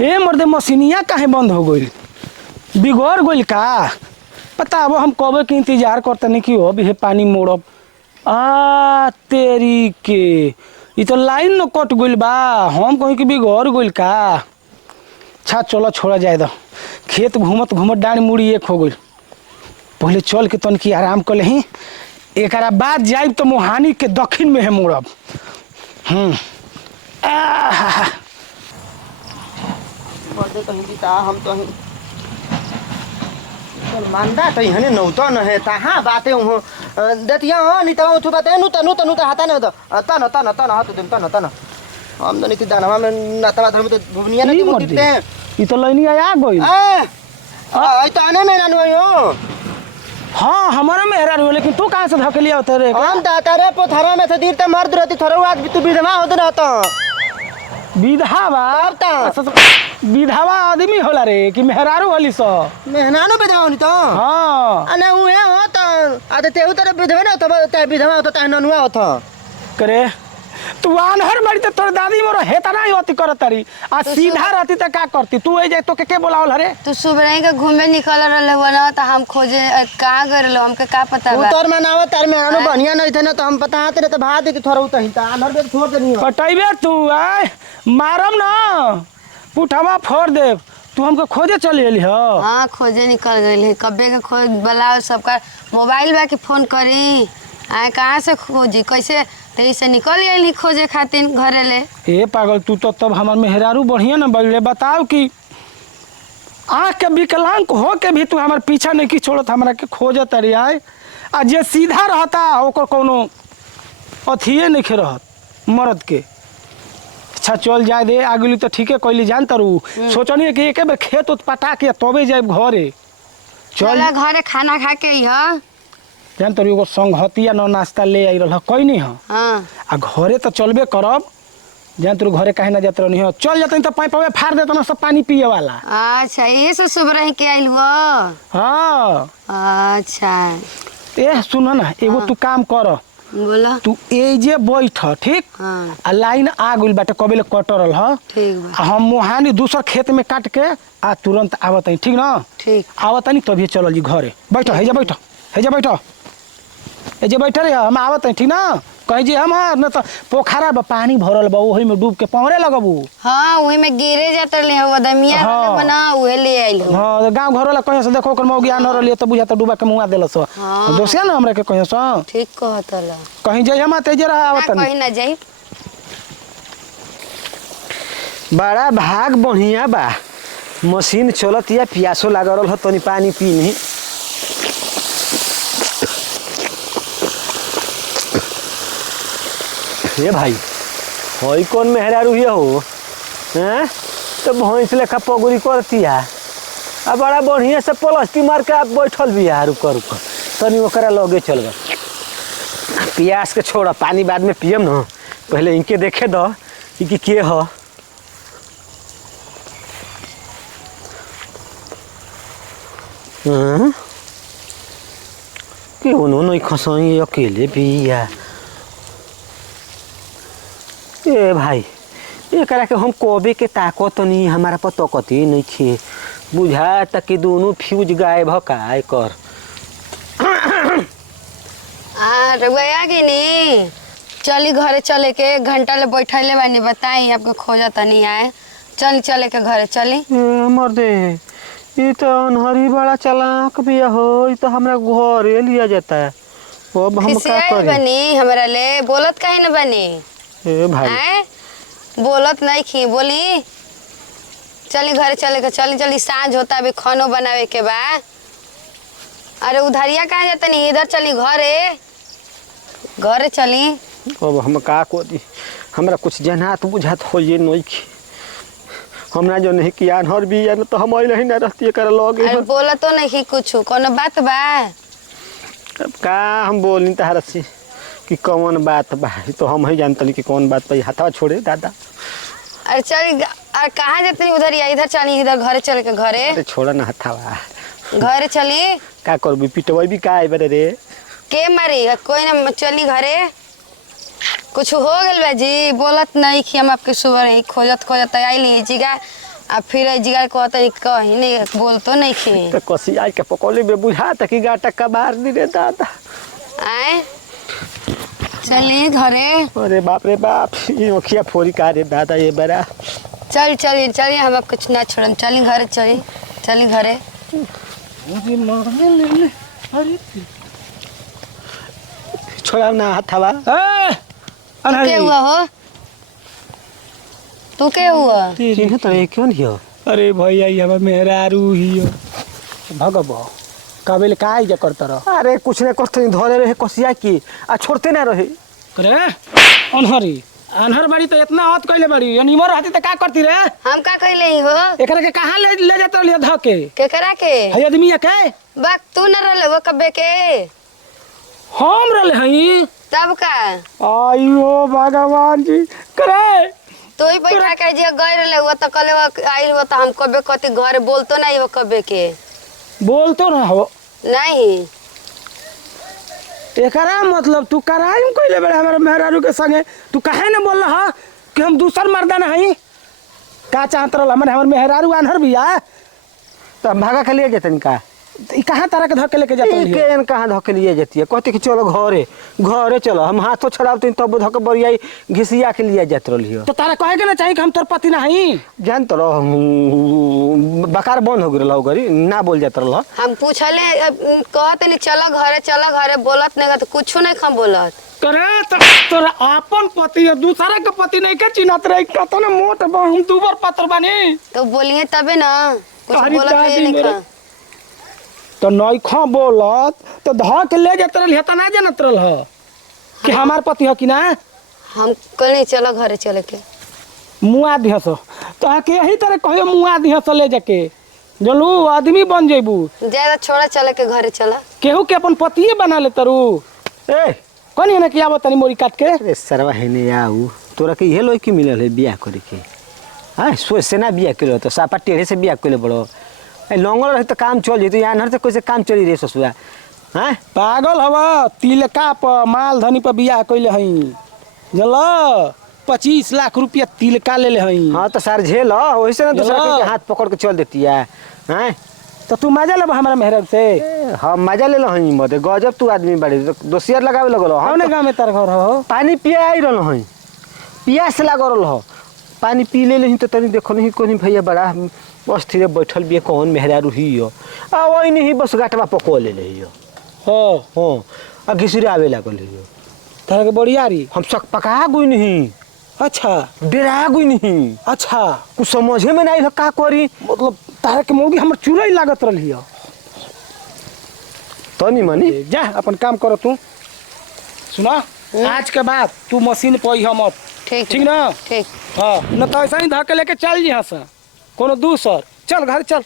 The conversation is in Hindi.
ए मर्दे मशीनिया काहे बंद हो गई बिगड़ गई का पता अब हम कब के इंतजार करते नहीं कि हो भी पानी मोड़ब आ तेरी के ये तो लाइन न कट गई बा हम कहीं कि बिगड़ गई का अच्छा चलो छोड़ा जाए दो खेत घूमत घूमत डाँड मुड़ी एक हो गई पहले चल के तन की आराम कर लही एक बाद जाए तो मोहानी के दक्षिण में है मोड़ब बर्थडे कहीं बिता हम तो मानदा तो हने नौतो न है ताहा बाते हूं देतिया हो नहीं तो उठ बाते नु तनु हाता न तो तन हाथ तुम तन हम तो नहीं दानवा में नाता धर्म तो भुवनिया नहीं मुटते ये तो लाइन आ गई आई तो आने में ना हो हाँ हमारा मेहरा रहो लेकिन तू कहाँ से धकेलिया होते रे हम दाता रे पोथरा में से दीर ते मर्द रहती थरो आज भी तू विधवा होत रहता विधवा विधवा आदमी होला रे कि मेहरारू वाली सो मेहनानो विधवा होनी तो हाँ अने हुए हो तो आते तेहु तरह विधवा न तो ते विधवा होता ते ननुआ होता करे तू आनहर मरी तो तोर दादी मोर हेता नहीं होती करत तारी आ सीधा रहती तो का करती तू ए जाए तो के बोलावल रे तू सुबह के घूमे निकल रहले हो ना तो हम खोजे कहां गए लो हमके का पता बा तोर में नाव तार में आनो बढ़िया नहीं थे ना तो हम पता हाथ रे तो भात के थोड़ा उतही ता आनहर बे छोड़ देनी हो पटाइबे तू आय मारम ना पुठवा फोड़ दे तू हमको खोजे चल एली हो हां खोजे निकल गइल है कब्बे के खोज बुलाओ सबका मोबाइल बा के फोन करी आए कहां से खोजी कैसे तेईसे निकल आइली खोजे खातिर घरे ले ए पागल तू तो तब हमार मेहरारू बढ़िया ना बगले बताओ कि आँख के विकलांग हो के भी तू हमार पीछा नहीं की छोड़त हमरा के खोजत अरे आए आ जे सीधा रहता ओकर कोनो अथिए नहीं रहत मर्द के अच्छा चल जाए दे आगुली तो ठीके कैली जान तारू सोचनी कि एक बेर खेत उत पटा के तबे जाए घरे चल घरे खाना खा के ह जान तारू एगो संगहतिया न नाश्ता ले आई रहा कोई नहीं हां आ घरे तो चलबे करब जान तू घरे काहे ना जात रहनी हो चल जाते तो पाइपवे फाड़ देत ना सब पानी पिए वाला अच्छा ये से सुबह के आइल हो हां अच्छा ए सुन ना एगो तू काम कर बोला तू ए जे बैठ ठीक हां आ लाइन आ गइल बाटे कबेले कटरल ह ठीक बा हम मोहानी दूसर खेत में काट के आ तुरंत आवत ठीक ना ठीक आवत नहीं तभी चलल जी घरे बैठ हे जा बैठ ए जे बैठ रे हम आवत ठीक ना कहीं जे हम न तो पोखरा बा पानी भरल बा ओही में डूब के पौरे लगबू हां ओही में गिरे जात ले हो दमिया बना ओहे ले आइल हो हां गांव घर वाला कहीं से देखो कर मौगिया न रहलिए तो बुझा तो डूबा के मुआ देलस दोसिया ना हमरा के कहीं से ठीक कहतला कहीं जाई हम तेजे रहा आवत कहीं ना जाई बड़ा भाग बढ़िया बा मशीन चलत या प्यासो लाग रहल ह तनी पानी पी नहीं ये भाई होई कौन मेहरारू ही हो हैं तो भैंस लेखा पगुरी करती है आ बड़ा बढ़िया से प्लास्टिक मार के आप बैठल भी है रुक तनी ओकरा लगे चल गए प्यास के छोड़ पानी बाद में पियम न पहले इनके देखे दो कि के हो कि उन्होंने खसई अकेले पिया ए भाई ये करा के हम कोबे के ताकत नहीं हमारा पता कती नहीं खे बुझा तक कि दोनों फ्यूज गायब ह काय कर रउआ गिनी चली घरे चले के एक घंटा ले बैठले बानी बताई आपको खोजा तनी आए चले के घरे चली मर्दे ये तो अनहरी बड़ा चालाक भी हो ये तो हमरा घरे लिया जाता है अब हम का करें बनी हमरा ले बोलत काहे न बनी ए भाई हैं बोलत नहीं खी बोली चली घरे चले के चली सांझ होता अभी खानो बनावे के बा अरे उधरिया कहाँ जाता नहीं इधर चली घरे चली अब हम का को दी हमरा कुछ जनात बुझात हो ये नहीं की हमरा जो नहीं किया हर भी या तो हम अइले ही ना रहती कर लगे अरे बोला तो नहीं कुछ कोनो बात बा अब का हम बोली तहरा से कि कौन बात बा तो हम ही जानतली कि कौन बात पे हाथवा छोड़े दादा अरे चल अरे कहाँ जाते उधर या इधर चली इधर घरे चल के घरे अरे छोड़ा ना हाथवा घरे चली का करबी पिटवई भी का आइबे रे के मारी कोई ना चली घरे कुछ हो गल बा जी बोलत नहीं कि हम आपके सुबह ही खोजत आइली जीगा आ फिर जिगर कहता कहीं नहीं बोल तो नहीं खी तो कसिया के पकौले में बुझा तक गाटा का बाहर नहीं रे दादा। आए चलिए घरे। अरे बाप रे बाप, ये ओखिया फोरी का रे दादा ये बड़ा। चलिए चलिए हम अब कुछ ना छोड़म, चलिए घरे चलिए घरे। अरे मारे ले ले। अरे छोड़ा ना हथवा। ए तू के हुआ हो? तू के हुआ? चिन्ह तो क्यों नहीं हो? अरे भैया ये हमार मेहरारू ही हो। भगबो काबिल काई जे करत रह। अरे कुछ नहीं करते, धरे रहे कसिया की आ छोड़ते ना रहे। करे अनहरी अनहर बड़ी तो इतना हद कइले बड़ी अनिमर रहती तो का करती रे? हम का कहले ही हो? एकरा के कहां ले जात रहिए ध के? केकरा के? है आदमी के? बाक तू न रहले वो कबे के? हम रहले हई तब का? आयो भगवान जी करे तो ही बैठा के जे गए रहले वो तो कले वो आइल वो तो हम कबे कति घर बोलतो नहीं वो कबे के बोल तो ना हो नहीं। एकरा मतलब तू कराई कइले बड़े हमारे मेहरारू के संगे तू काहे न बोल रहा कि हम दूसर मर्दाना हई? का चाहत रहल हमर मेहरारू अनहर बिया तो भागा के लिए जतन का ई कहां तरह के धके लेके जात रहिए? केन कहाँ धके लिए जाती है? कहते कि चलो घरे घरे चलो, हम हाथों छड़ावते तब धके बरियाई घिसिया के लिए जात रही हो। तो तारा कहे के ना चाहिए कि हम तोर पति ना हई? जान तो बकार बंद हो गए गरी ना बोल जात रहा। हम पूछले कहते नहीं चलो घरे बोलत नहीं तो कुछ नहीं हम बोलत करे तो तोरा अपन पति है दूसरा के पति नहीं के चिन्हत रही कतो ना मोट बा हम दूबर पत्र बनी तो बोलिए तबे ना कुछ अरे बोलत दादी नहीं मेरे। खा। तो नइखा बोलत तो ध के ले जात रही त ना जानत रह कि हमार पति है कि ना? हम कल नहीं चलो घरे चले के मुआ दिहस तो के यही तरह कहियो मुआ दिहस ले जाके जलू आदमी बन जेबू। ज्यादा छोड़ा चले के घरे चला केहू के अपन पतिए बना ले तरु। ए कौन है ना कि आवत तनी मोरी काट के? अरे सरवा है ने आऊ तोरा के ये लोई की मिलल है बियाह करे के? हां सोच से ना बियाह करे तो सापा टेढ़े से बियाह करे बड़ो। ए लंगल रहे तो काम चल जेतो, यार नर से कैसे काम चली रे ससुरा? हां पागल हवा तिलका प माल धनी पर बियाह कइले हई जल 25 लाख रुपया तिलका ले ले हई। हां तो सर झेल वैसे ना दूसरा के हाथ पकड़ के चल देती है। हैं तो तू मजा ले हमारा मेहरब से? हम मजा ले लो हई मत गजब तू आदमी बड़ी दोसियर लगावे लगल हो। कौन गांव में तार घर हो? पानी पिया आई रहल हई, पियास लागल हो, पानी पी ले नहीं तो तनी देखो नहीं कोनी भैया बड़ा अस्थिर बैठल बिया कौन मेहरारू ही हो। आ वही नहीं बस गाटवा पको ले ले हो आ घिसरे आवे लागल हो। तारा के बड़ियारी हम सक पका गुई नहीं, अच्छा डेरा गुई नहीं, अच्छा कुछ समझे में नहीं का करी। मतलब तारा के मौगी हमर चुरई लागत रही हो। तनी मनी जा अपन काम करो तू। सुना आज के बाद तू मशीन पे हम मत ठीक ना? ठीक हाँ न तो ऐसा ही धक्के लेके चल जी हाँ कोनो दूसर चल घर चल।